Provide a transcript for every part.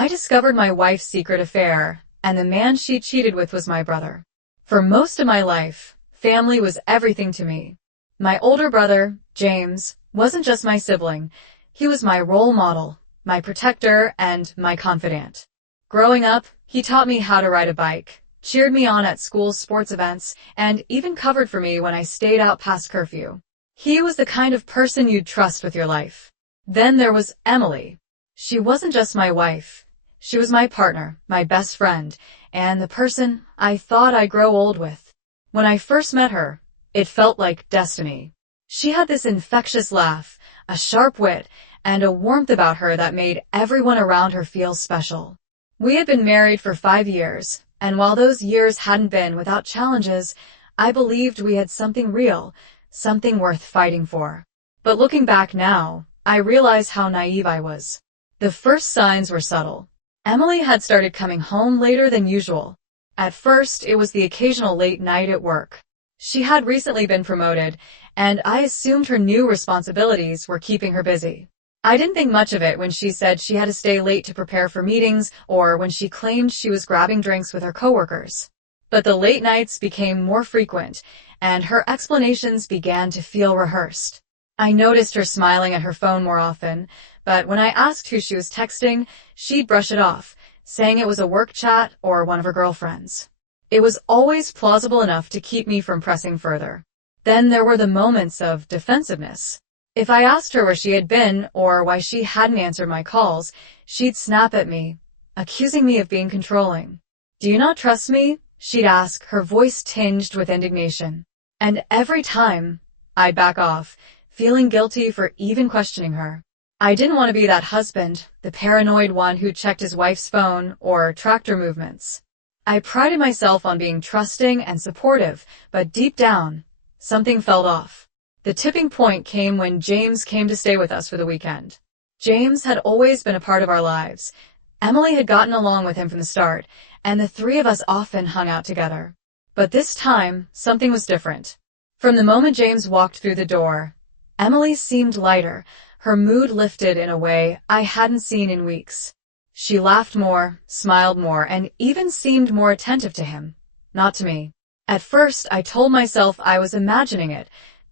I discovered my wife's secret affair, and the man she cheated with was my brother. For most of my life, family was everything to me. My older brother, James, wasn't just my sibling. He was my role model, my protector, and my confidant. Growing up, he taught me how to ride a bike, cheered me on at school sports events, and even covered for me when I stayed out past curfew. He was the kind of person you'd trust with your life. Then there was Emily. She wasn't just my wife. She was my partner, my best friend, and the person I thought I'd grow old with. When I first met her, it felt like destiny. She had this infectious laugh, a sharp wit, and a warmth about her that made everyone around her feel special. We had been married for 5 years, and while those years hadn't been without challenges, I believed we had something real, something worth fighting for. But looking back now, I realize how naive I was. The first signs were subtle. Emily had started coming home later than usual. At first, it was the occasional late night at work. She had recently been promoted, and I assumed her new responsibilities were keeping her busy. I didn't think much of it when she said she had to stay late to prepare for meetings or when she claimed she was grabbing drinks with her coworkers. But the late nights became more frequent, and her explanations began to feel rehearsed. I noticed her smiling at her phone more often, but when I asked who she was texting, she'd brush it off, saying it was a work chat or one of her girlfriends. It was always plausible enough to keep me from pressing further. Then there were the moments of defensiveness. If I asked her where she had been or why she hadn't answered my calls, she'd snap at me, accusing me of being controlling. "Do you not trust me?" she'd ask, her voice tinged with indignation. And every time, I'd back off, feeling guilty for even questioning her. I didn't want to be that husband, the paranoid one who checked his wife's phone or tracked her movements. I prided myself on being trusting and supportive, but deep down, something felt off. The tipping point came when James came to stay with us for the weekend. James had always been a part of our lives. Emily had gotten along with him from the start, and the three of us often hung out together. But this time, something was different. From the moment James walked through the door, Emily seemed lighter. Her mood lifted in a way I hadn't seen in weeks. She laughed more, smiled more, and even seemed more attentive to him, not to me. At first, I told myself I was imagining it.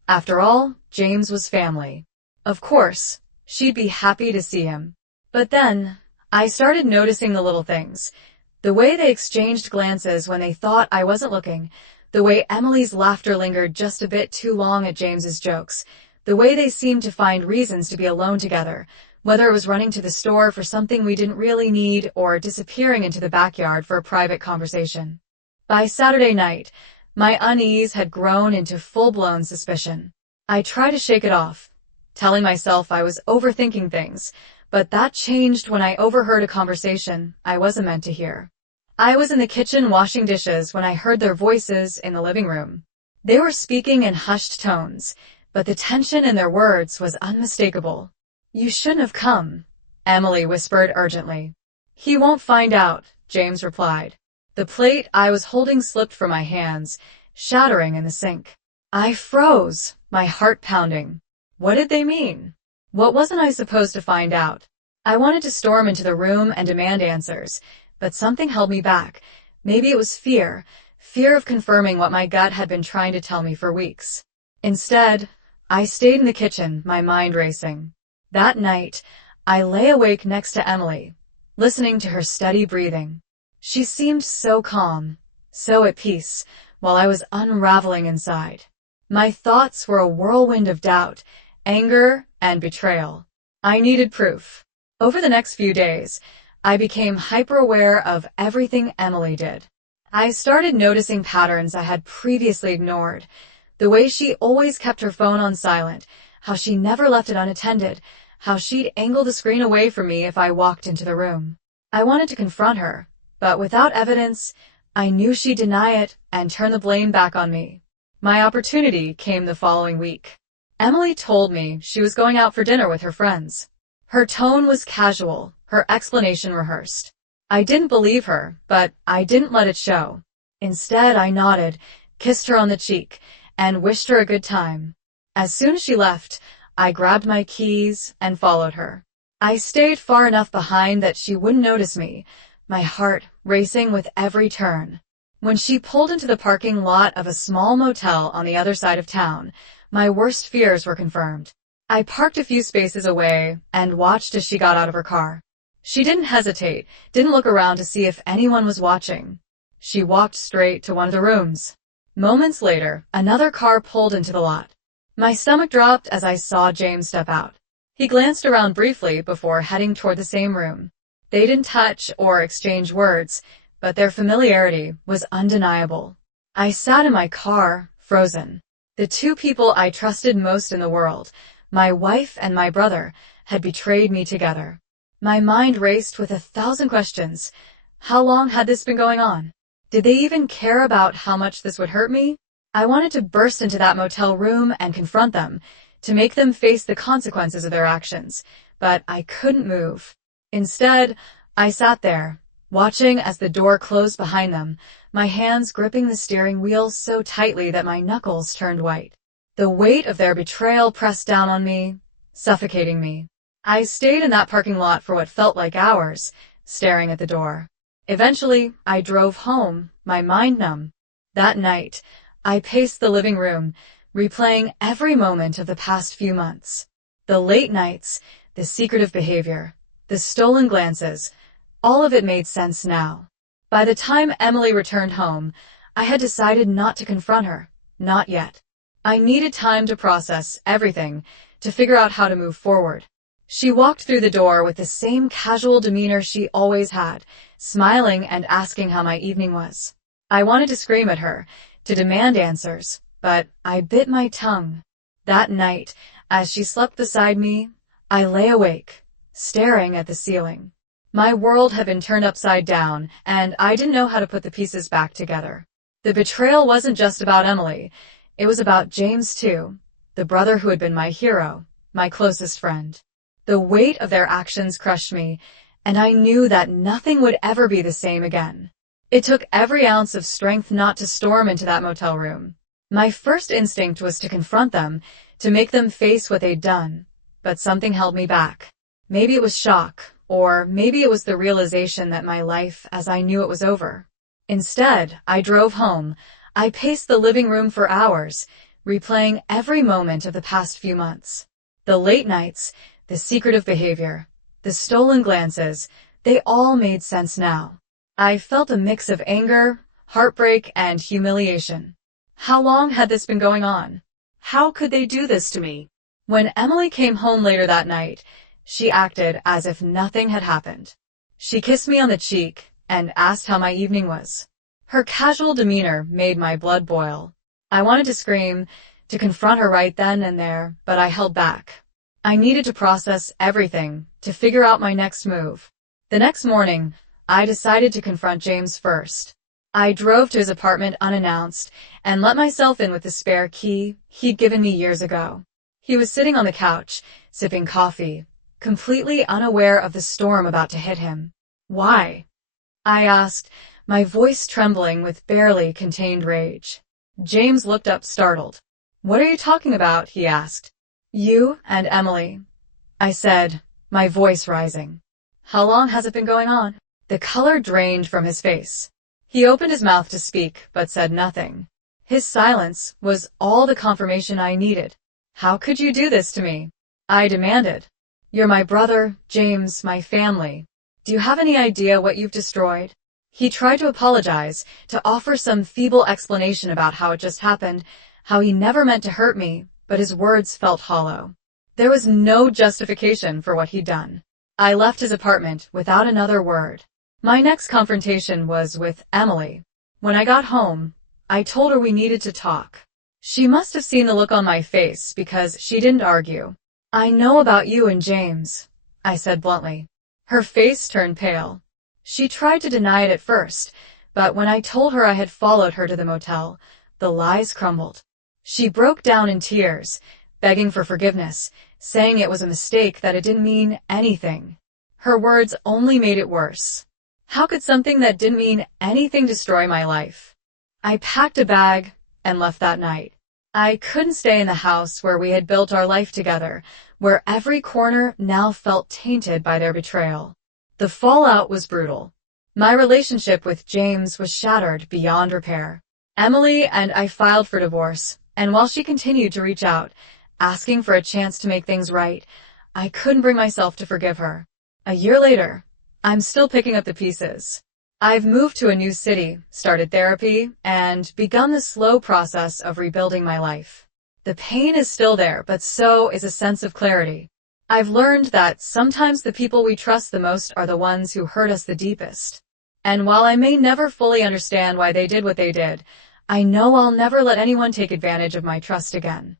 After all, James was family. Of course, she'd be happy to see him. But then, I started noticing the little things. The way they exchanged glances when they thought I wasn't looking, the way Emily's laughter lingered just a bit too long at James's jokes, the way they seemed to find reasons to be alone together, whether it was running to the store for something we didn't really need or disappearing into the backyard for a private conversation. By Saturday night, my unease had grown into full-blown suspicion. I tried to shake it off, telling myself I was overthinking things, but that changed when I overheard a conversation I wasn't meant to hear. I was in the kitchen washing dishes when I heard their voices in the living room. They were speaking in hushed tones, but the tension in their words was unmistakable. "You shouldn't have come," Emily whispered urgently. "He won't find out," James replied. The plate I was holding slipped from my hands, shattering in the sink. I froze, my heart pounding. What did they mean? What wasn't I supposed to find out? I wanted to storm into the room and demand answers, but something held me back. Maybe it was fear of confirming what my gut had been trying to tell me for weeks. Instead, I stayed in the kitchen, my mind racing. That night, I lay awake next to Emily, listening to her steady breathing. She seemed so calm, so at peace, while I was unraveling inside. My thoughts were a whirlwind of doubt, anger, and betrayal. I needed proof. Over the next few days, I became hyper-aware of everything Emily did. I started noticing patterns I had previously ignored. The way she always kept her phone on silent, how she never left it unattended, how she'd angle the screen away from me if I walked into the room. I wanted to confront her, but without evidence, I knew she'd deny it and turn the blame back on me. My opportunity came the following week. Emily told me she was going out for dinner with her friends. Her tone was casual, her explanation rehearsed. I didn't believe her, but I didn't let it show. Instead, I nodded, kissed her on the cheek, and wished her a good time. As soon as she left, I grabbed my keys and followed her. I stayed far enough behind that she wouldn't notice me, my heart racing with every turn. When she pulled into the parking lot of a small motel on the other side of town, my worst fears were confirmed. I parked a few spaces away and watched as she got out of her car. She didn't hesitate, didn't look around to see if anyone was watching. She walked straight to one of the rooms. Moments later, another car pulled into the lot. My stomach dropped as I saw James step out. He glanced around briefly before heading toward the same room. They didn't touch or exchange words, but their familiarity was undeniable. I sat in my car, frozen. The two people I trusted most in the world, my wife and my brother, had betrayed me together. My mind raced with 1,000 questions. How long had this been going on? Did they even care about how much this would hurt me? I wanted to burst into that motel room and confront them, to make them face the consequences of their actions, but I couldn't move. Instead, I sat there, watching as the door closed behind them, my hands gripping the steering wheel so tightly that my knuckles turned white. The weight of their betrayal pressed down on me, suffocating me. I stayed in that parking lot for what felt like hours, staring at the door. Eventually, I drove home, my mind numb. That night, I paced the living room, replaying every moment of the past few months. The late nights, the secretive behavior, the stolen glances, all of it made sense now. By the time Emily returned home, I had decided not to confront her, not yet. I needed time to process everything, to figure out how to move forward. She walked through the door with the same casual demeanor she always had, smiling and asking how my evening was. I wanted to scream at her, to demand answers, but I bit my tongue. That night, as she slept beside me, I lay awake, staring at the ceiling. My world had been turned upside down, and I didn't know how to put the pieces back together. The betrayal wasn't just about Emily. It was about James too, the brother who had been my hero, my closest friend. The weight of their actions crushed me, and I knew that nothing would ever be the same again. It took every ounce of strength not to storm into that motel room. My first instinct was to confront them, to make them face what they'd done, but something held me back. Maybe it was shock, or maybe it was the realization that my life as I knew it was over. Instead, I drove home. I paced the living room for hours, replaying every moment of the past few months. The late nights, the secretive behavior, the stolen glances, they all made sense now. I felt a mix of anger, heartbreak, and humiliation. How long had this been going on? How could they do this to me? When Emily came home later that night, she acted as if nothing had happened. She kissed me on the cheek and asked how my evening was. Her casual demeanor made my blood boil. I wanted to scream, to confront her right then and there, but I held back. I needed to process everything, to figure out my next move. The next morning, I decided to confront James first. I drove to his apartment unannounced and let myself in with the spare key he'd given me years ago. He was sitting on the couch, sipping coffee, completely unaware of the storm about to hit him. "Why?" I asked, my voice trembling with barely contained rage. James looked up startled. "What are you talking about?" he asked. "You and Emily," I said, my voice rising. "How long has it been going on?" The color drained from his face. He opened his mouth to speak, but said nothing. His silence was all the confirmation I needed. "How could you do this to me?" I demanded. "You're my brother, James, my family. Do you have any idea what you've destroyed?" He tried to apologize, to offer some feeble explanation about how it just happened, how he never meant to hurt me, but his words felt hollow. There was no justification for what he'd done. I left his apartment without another word. My next confrontation was with Emily. When I got home, I told her we needed to talk. She must have seen the look on my face because she didn't argue. "I know about you and James," I said bluntly. Her face turned pale. She tried to deny it at first, but when I told her I had followed her to the motel, the lies crumbled. She broke down in tears, begging for forgiveness, saying it was a mistake, that it didn't mean anything. Her words only made it worse. How could something that didn't mean anything destroy my life? I packed a bag and left that night. I couldn't stay in the house where we had built our life together, where every corner now felt tainted by their betrayal. The fallout was brutal. My relationship with James was shattered beyond repair. Emily and I filed for divorce, and while she continued to reach out, asking for a chance to make things right, I couldn't bring myself to forgive her. A year later, I'm still picking up the pieces. I've moved to a new city, started therapy, and begun the slow process of rebuilding my life. The pain is still there, but so is a sense of clarity. I've learned that sometimes the people we trust the most are the ones who hurt us the deepest. And while I may never fully understand why they did what they did, I know I'll never let anyone take advantage of my trust again.